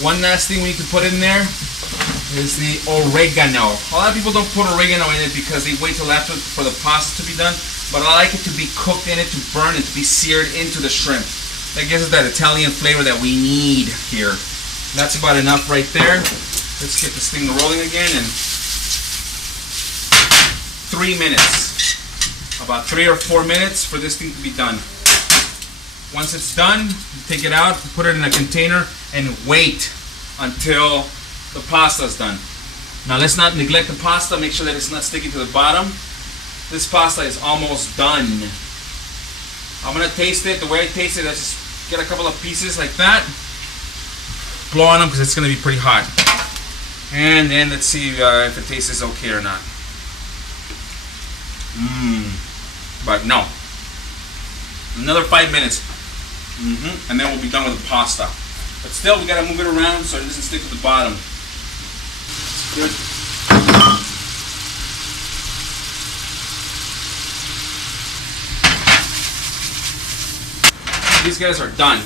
One last thing we need to put in there is the oregano. A lot of people don't put oregano in it because they wait till after for the pasta to be done, but I like it to be cooked in it, to burn and to be seared into the shrimp. That gives us that Italian flavor that we need here. That's about enough right there. Let's get this thing rolling again in 3 minutes. About 3 or 4 minutes for this thing to be done. Once it's done, take it out, put it in a container, and wait until the pasta is done. Now let's not neglect the pasta. Make sure that it's not sticking to the bottom. This pasta is almost done. I'm gonna taste it. The way I taste it, I just get a couple of pieces like that, blow on them because it's gonna be pretty hot, and then let's see if the taste is okay or not. But no, another 5 minutes. And then we'll be done with the pasta. But still, we gotta move it around so it doesn't stick to the bottom. Good. These guys are done.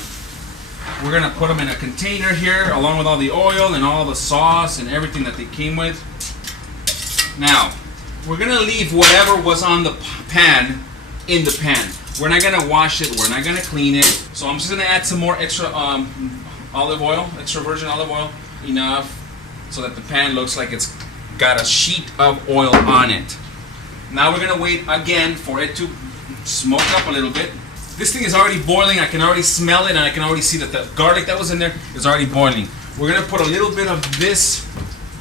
We're gonna put them in a container here, along with all the oil and all the sauce and everything that they came with. Now, we're gonna leave whatever was on the pan in the pan. We're not gonna wash it, we're not gonna clean it. So I'm just gonna add some more extra olive oil, extra virgin olive oil, enough so that the pan looks like it's got a sheet of oil on it. Now we're gonna wait again for it to smoke up a little bit. This thing is already boiling, I can already smell it, and I can already see that the garlic that was in there is already boiling. We're gonna put a little bit of this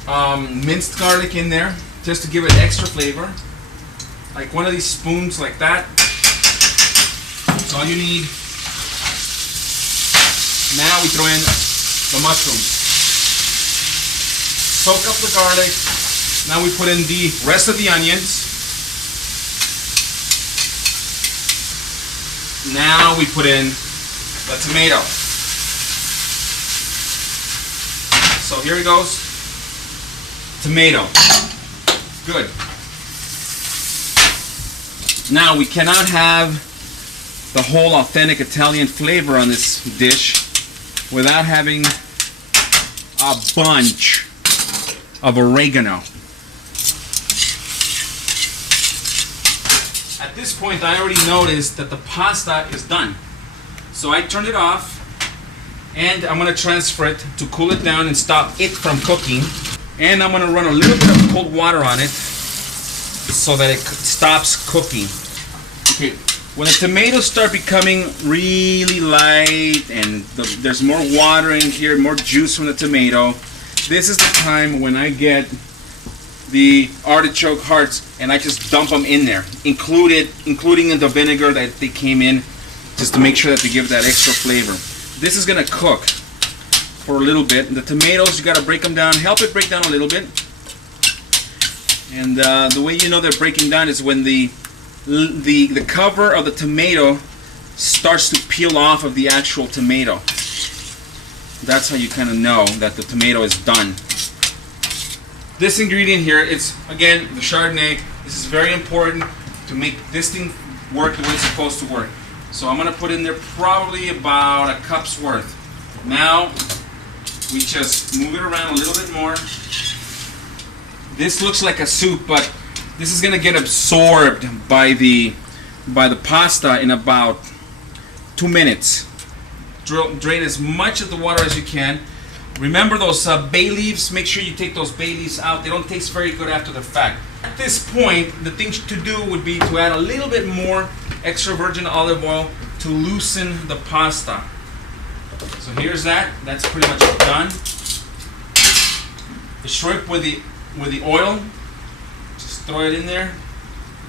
minced garlic in there just to give it extra flavor. Like one of these spoons like that. That's all you need. Now we throw in the mushrooms. Soak up the garlic. Now we put in the rest of the onions. Now we put in the tomato. So here it goes. Tomato. Good. Now we cannot have the whole authentic Italian flavor on this dish without having a bunch of oregano. At this point, I already noticed that the pasta is done. So I turned it off, and I'm going to transfer it to cool it down and stop it from cooking. And I'm going to run a little bit of cold water on it so that it stops cooking. Okay, when the tomatoes start becoming really light and there's more water in here, more juice from the tomato, this is the time when I get the artichoke hearts and I just dump them in there, including in the vinegar that they came in, just to make sure that they give that extra flavor. This is gonna cook for a little bit. The tomatoes, you gotta break them down, help it break down a little bit. And the way you know they're breaking down is when the cover of the tomato starts to peel off of the actual tomato. That's how you kind of know that the tomato is done. This ingredient here, it's again the Chardonnay. This is very important to make this thing work the way it's supposed to work. So I'm gonna put in there probably about a cup's worth. Now we just move it around a little bit more. This looks like a soup, but this is gonna get absorbed by the pasta in about 2 minutes. Drain as much of the water as you can. Remember those bay leaves, make sure you take those bay leaves out. They don't taste very good after the fact. At this point, the thing to do would be to add a little bit more extra virgin olive oil to loosen the pasta. So here's that. That's pretty much done. The shrimp with the oil, just throw it in there,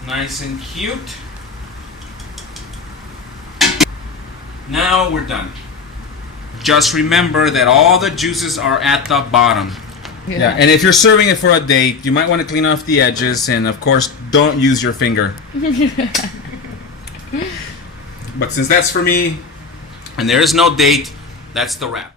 nice and cute. Now we're done. Just remember that all the juices are at the bottom. Yeah, and if you're serving it for a date, you might want to clean off the edges, and of course, don't use your finger. But since that's for me, and there is no date, that's the wrap.